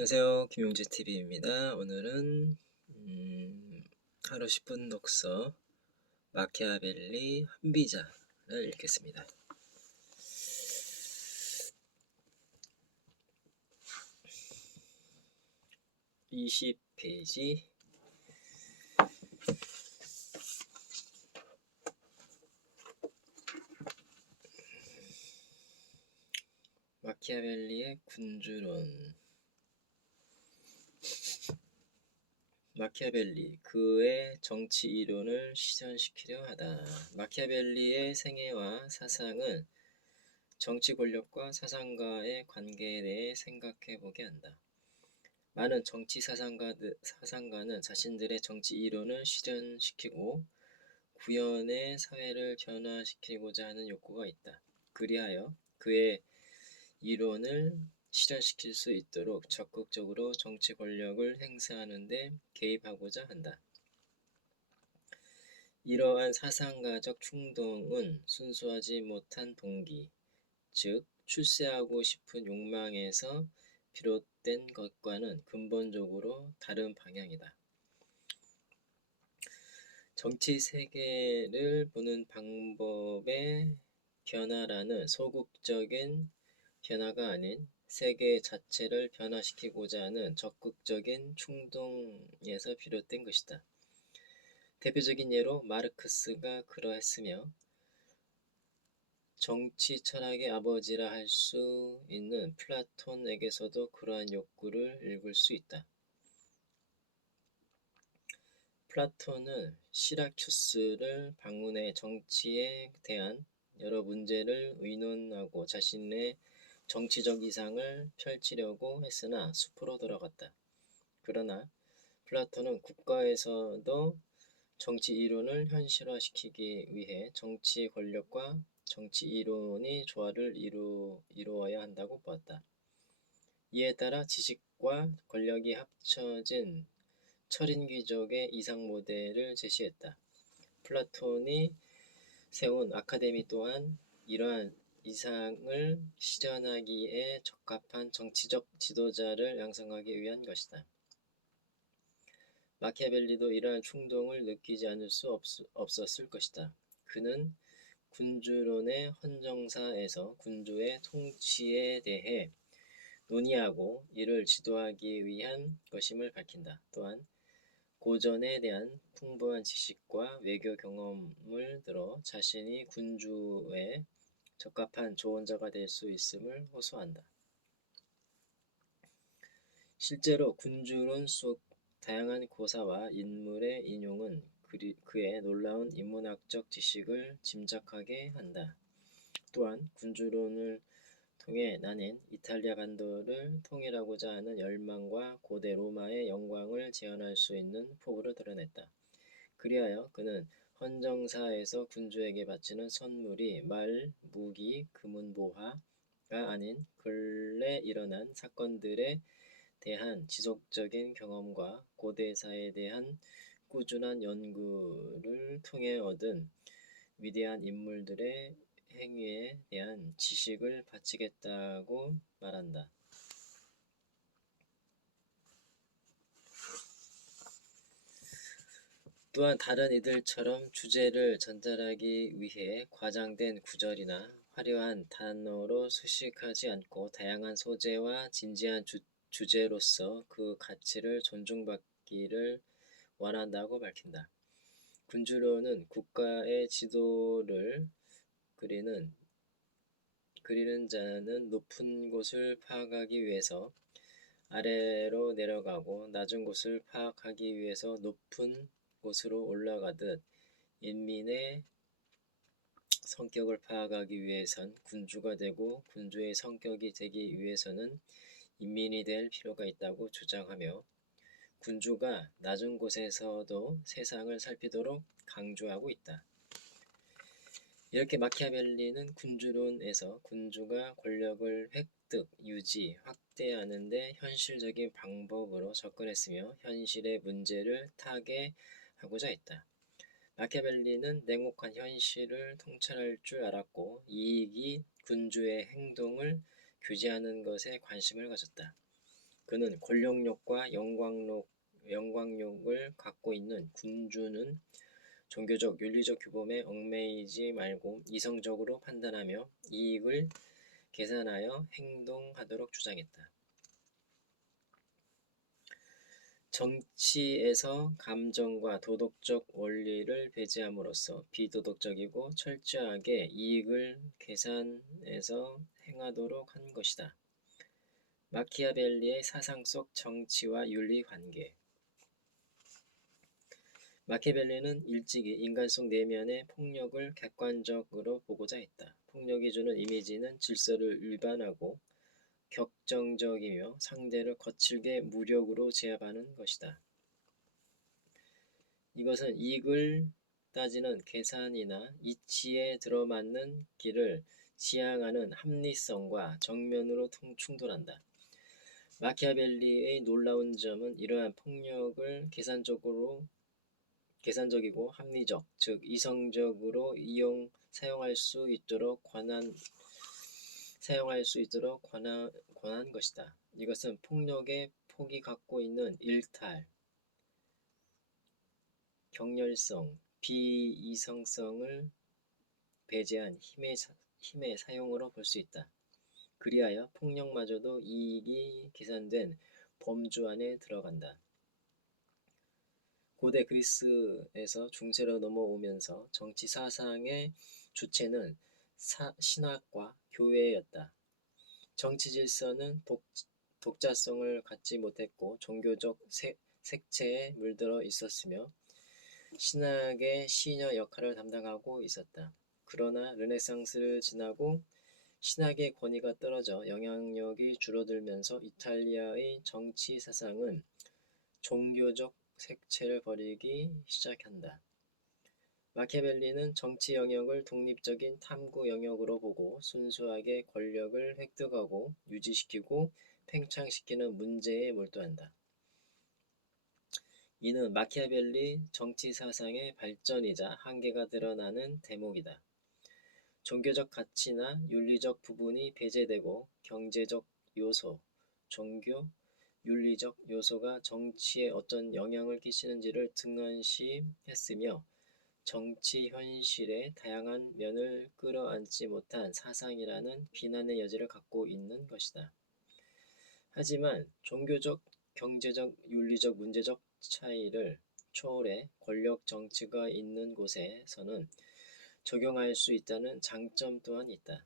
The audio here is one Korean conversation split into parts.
안녕하세요. 김용재TV입니다. 오늘은 하루 10분 독서 마키아벨리 한비자를 읽겠습니다. 20페이지. 마키아벨리의 군주론. 마키아벨리, 그의 정치 이론을 실현시키려 하다. 마키아벨리의 생애와 사상은 정치 권력과 사상가의 관계에 대해 생각해 보게 한다. 많은 정치 사상가는 자신들의 정치 이론을 실현시키고 구현의 사회를 변화시키고자 하는 욕구가 있다. 그리하여 그의 이론을 실현시킬 수 있도록 적극적으로 정치 권력을 행사하는 데 개입하고자 한다. 이러한 사상가적 충동은 순수하지 못한 동기, 즉 출세하고 싶은 욕망에서 비롯된 것과는 근본적으로 다른 방향이다. 정치 세계를 보는 방법의 변화라는 소극적인 변화가 아닌 세계 자체를 변화시키고자 하는 적극적인 충동에서 비롯된 것이다. 대표적인 예로 마르크스가 그러했으며 정치 철학의 아버지라 할 수 있는 플라톤에게서도 그러한 욕구를 읽을 수 있다. 플라톤은 시라큐스를 방문해 정치에 대한 여러 문제를 의논하고 자신의 정치적 이상을 펼치려고 했으나 숲으로 돌아갔다. 그러나 플라톤은 국가에서도 정치 이론을 현실화시키기 위해 정치 권력과 정치 이론이 조화를 이루어야 한다고 보았다. 이에 따라 지식과 권력이 합쳐진 철인귀족의 이상 모델을 제시했다. 플라톤이 세운 아카데미 또한 이러한 이상을 실현하기에 적합한 정치적 지도자를 양성하기 위한 것이다. 마키아벨리도 이러한 충동을 느끼지 않을 수 없었을 것이다. 그는 군주론의 헌정사에서 군주의 통치에 대해 논의하고 이를 지도하기 위한 것임을 밝힌다. 또한 고전에 대한 풍부한 지식과 외교 경험을 들어 자신이 군주에 적합한 조언자가 될 수 있음을 호소한다. 실제로 군주론 속 다양한 고사와 인물의 인용은 그의 놀라운 인문학적 지식을 짐작하게 한다. 또한 군주론을 통해 나는 이탈리아 반도를 통일하고자 하는 열망과 고대 로마의 영광을 재현할 수 있는 포부를 드러냈다. 그리하여 그는 헌정사에서 군주에게 바치는 선물이 말, 무기, 금은보화가 아닌 근래 일어난 사건들에 대한 지속적인 경험과 고대사에 대한 꾸준한 연구를 통해 얻은 위대한 인물들의 행위에 대한 지식을 바치겠다고 말한다. 또한 다른 이들처럼 주제를 전달하기 위해 과장된 구절이나 화려한 단어로 수식하지 않고 다양한 소재와 진지한 주제로서 그 가치를 존중받기를 원한다고 밝힌다. 군주론은 국가의 지도를 그리는 자는 높은 곳을 파악하기 위해서 아래로 내려가고 낮은 곳을 파악하기 위해서 높은 곳으로 올라가듯 인민의 성격을 파악하기 위해선 군주가 되고 군주의 성격이 되기 위해서는 인민이 될 필요가 있다고 주장하며 군주가 낮은 곳에서도 세상을 살피도록 강조하고 있다. 이렇게 마키아벨리는 군주론에서 군주가 권력을 획득, 유지, 확대하는 데 현실적인 방법으로 접근했으며 현실의 문제를 타개하고자 했다. 마키아벨리는 냉혹한 현실을 통찰할 줄 알았고 이익이 군주의 행동을 규제하는 것에 관심을 가졌다. 그는 권력욕과 영광욕을 갖고 있는 군주는 종교적 윤리적 규범에 얽매이지 말고 이성적으로 판단하며 이익을 계산하여 행동하도록 주장했다. 정치에서 감정과 도덕적 원리를 배제함으로써 비도덕적이고 철저하게 이익을 계산해서 행하도록 한 것이다. 마키아벨리의 사상 속 정치와 윤리 관계. 마키아벨리는 일찍이 인간 속 내면의 폭력을 객관적으로 보고자 했다. 폭력이 주는 이미지는 질서를 위반하고 격정적이며 상대를 거칠게 무력으로 제압하는 것이다. 이것은 이익을 따지는 계산이나 이치에 들어맞는 길을 지향하는 합리성과 정면으로 충돌한다. 마키아벨리의 놀라운 점은 이러한 폭력을 계산적이고 합리적, 즉 이성적으로 사용할 수 있도록 권한 것이다. 이것은 폭력의 폭이 갖고 있는 일탈, 격렬성, 비이성성을 배제한 힘의 사용으로 볼 수 있다. 그리하여 폭력마저도 이익이 계산된 범주 안에 들어간다. 고대 그리스에서 중세로 넘어오면서 정치 사상의 주체는 신학과 교회였다. 정치 질서는 독자성을 갖지 못했고 종교적 색채에 물들어 있었으며 신학의 시녀 역할을 담당하고 있었다. 그러나 르네상스를 지나고 신학의 권위가 떨어져 영향력이 줄어들면서 이탈리아의 정치 사상은 종교적 색채를 버리기 시작한다. 마키아벨리는 정치 영역을 독립적인 탐구 영역으로 보고 순수하게 권력을 획득하고 유지시키고 팽창시키는 문제에 몰두한다. 이는 마키아벨리 정치 사상의 발전이자 한계가 드러나는 대목이다. 종교적 가치나 윤리적 부분이 배제되고 경제적 요소, 종교, 윤리적 요소가 정치에 어떤 영향을 끼치는지를 등한시했으며 정치 현실의 다양한 면을 끌어안지 못한 사상이라는 비난의 여지를 갖고 있는 것이다. 하지만 종교적, 경제적, 윤리적 문제적 차이를 초월해 권력 정치가 있는 곳에서는 적용할 수 있다는 장점 또한 있다.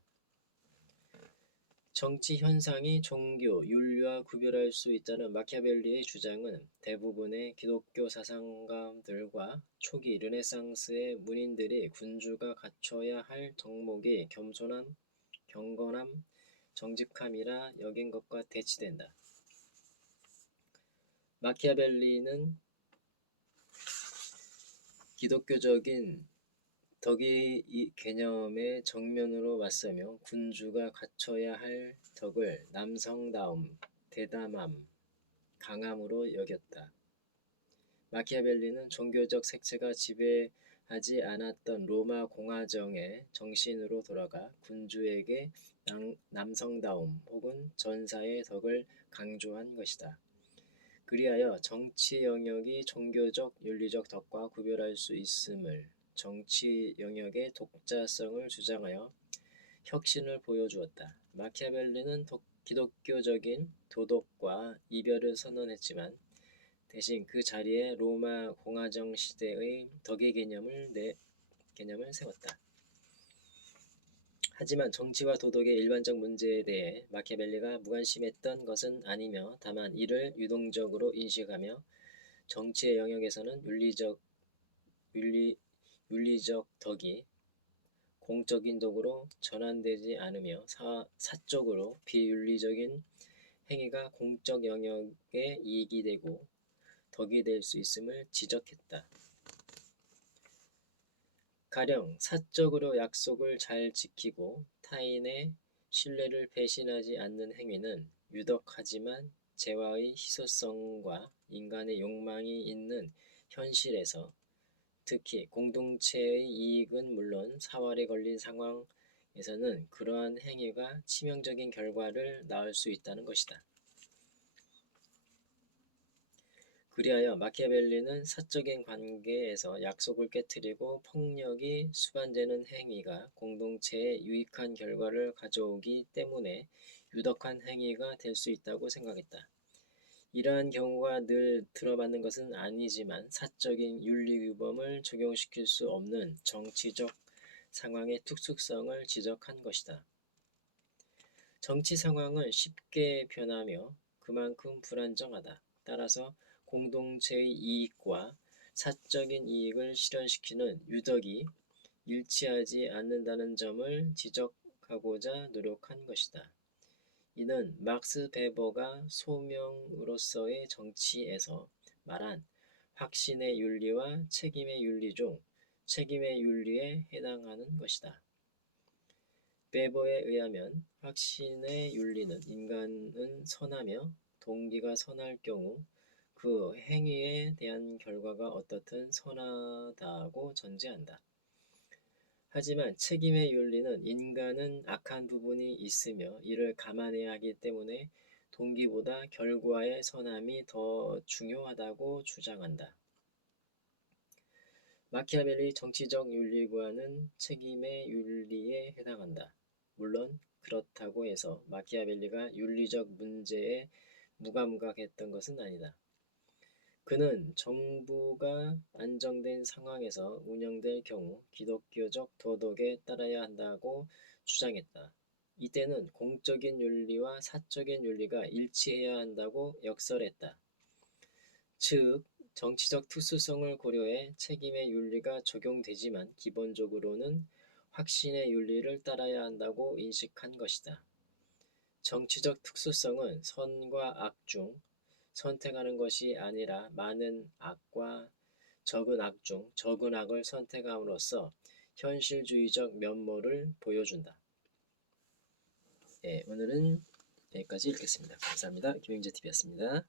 정치 현상이 종교, 윤리와 구별할 수 있다는 마키아벨리의 주장은 대부분의 기독교 사상가들과 초기 르네상스의 문인들이 군주가 갖춰야 할 덕목이 겸손함, 경건함, 정직함이라 여긴 것과 대치된다. 마키아벨리는 기독교적인 덕의 이 개념에 정면으로 맞서며 군주가 갖춰야 할 덕을 남성다움, 대담함, 강함으로 여겼다. 마키아벨리는 종교적 색채가 지배하지 않았던 로마 공화정의 정신으로 돌아가 군주에게 남성다움 혹은 전사의 덕을 강조한 것이다. 그리하여 정치 영역이 종교적, 윤리적 덕과 구별할 수 있음을 정치 영역의 독자성을 주장하여 혁신을 보여주었다. 마키아벨리는 기독교적인 도덕과 이별을 선언했지만 대신 그 자리에 로마 공화정 시대의 덕의 개념을 세웠다. 하지만 정치와 도덕의 일반적 문제에 대해 마키아벨리가 무관심했던 것은 아니며 다만 이를 유동적으로 인식하며 정치의 영역에서는 윤리적 덕이 공적인 덕으로 전환되지 않으며 사적으로 비윤리적인 행위가 공적 영역에 이익이 되고 덕이 될 수 있음을 지적했다. 가령 사적으로 약속을 잘 지키고 타인의 신뢰를 배신하지 않는 행위는 유덕하지만 재화의 희소성과 인간의 욕망이 있는 현실에서 특히 공동체의 이익은 물론 사활에 걸린 상황에서는 그러한 행위가 치명적인 결과를 낳을 수 있다는 것이다. 그리하여 마키아벨리는 사적인 관계에서 약속을 깨뜨리고 폭력이 수반되는 행위가 공동체에 유익한 결과를 가져오기 때문에 유덕한 행위가 될 수 있다고 생각했다. 이러한 경우가 늘 들어맞는 것은 아니지만 사적인 윤리규범을 적용시킬 수 없는 정치적 상황의 특수성을 지적한 것이다. 정치 상황은 쉽게 변하며 그만큼 불안정하다. 따라서 공동체의 이익과 사적인 이익을 실현시키는 유덕이 일치하지 않는다는 점을 지적하고자 노력한 것이다. 이는 막스 베버가 소명으로서의 정치에서 말한 확신의 윤리와 책임의 윤리 중 책임의 윤리에 해당하는 것이다. 베버에 의하면 확신의 윤리는 인간은 선하며 동기가 선할 경우 그 행위에 대한 결과가 어떻든 선하다고 전제한다. 하지만 책임의 윤리는 인간은 악한 부분이 있으며 이를 감안해야 하기 때문에 동기보다 결과의 선함이 더 중요하다고 주장한다. 마키아벨리 정치적 윤리관은 책임의 윤리에 해당한다. 물론 그렇다고 해서 마키아벨리가 윤리적 문제에 무감각했던 것은 아니다. 그는 정부가 안정된 상황에서 운영될 경우 기독교적 도덕에 따라야 한다고 주장했다. 이때는 공적인 윤리와 사적인 윤리가 일치해야 한다고 역설했다. 즉, 정치적 특수성을 고려해 책임의 윤리가 적용되지만 기본적으로는 확신의 윤리를 따라야 한다고 인식한 것이다. 정치적 특수성은 선과 악 중 선택하는 것이 아니라 많은 악과 적은 악 중 적은 악을 선택함으로써 현실주의적 면모를 보여준다. 네, 오늘은 여기까지 읽겠습니다. 감사합니다. 김영재TV였습니다.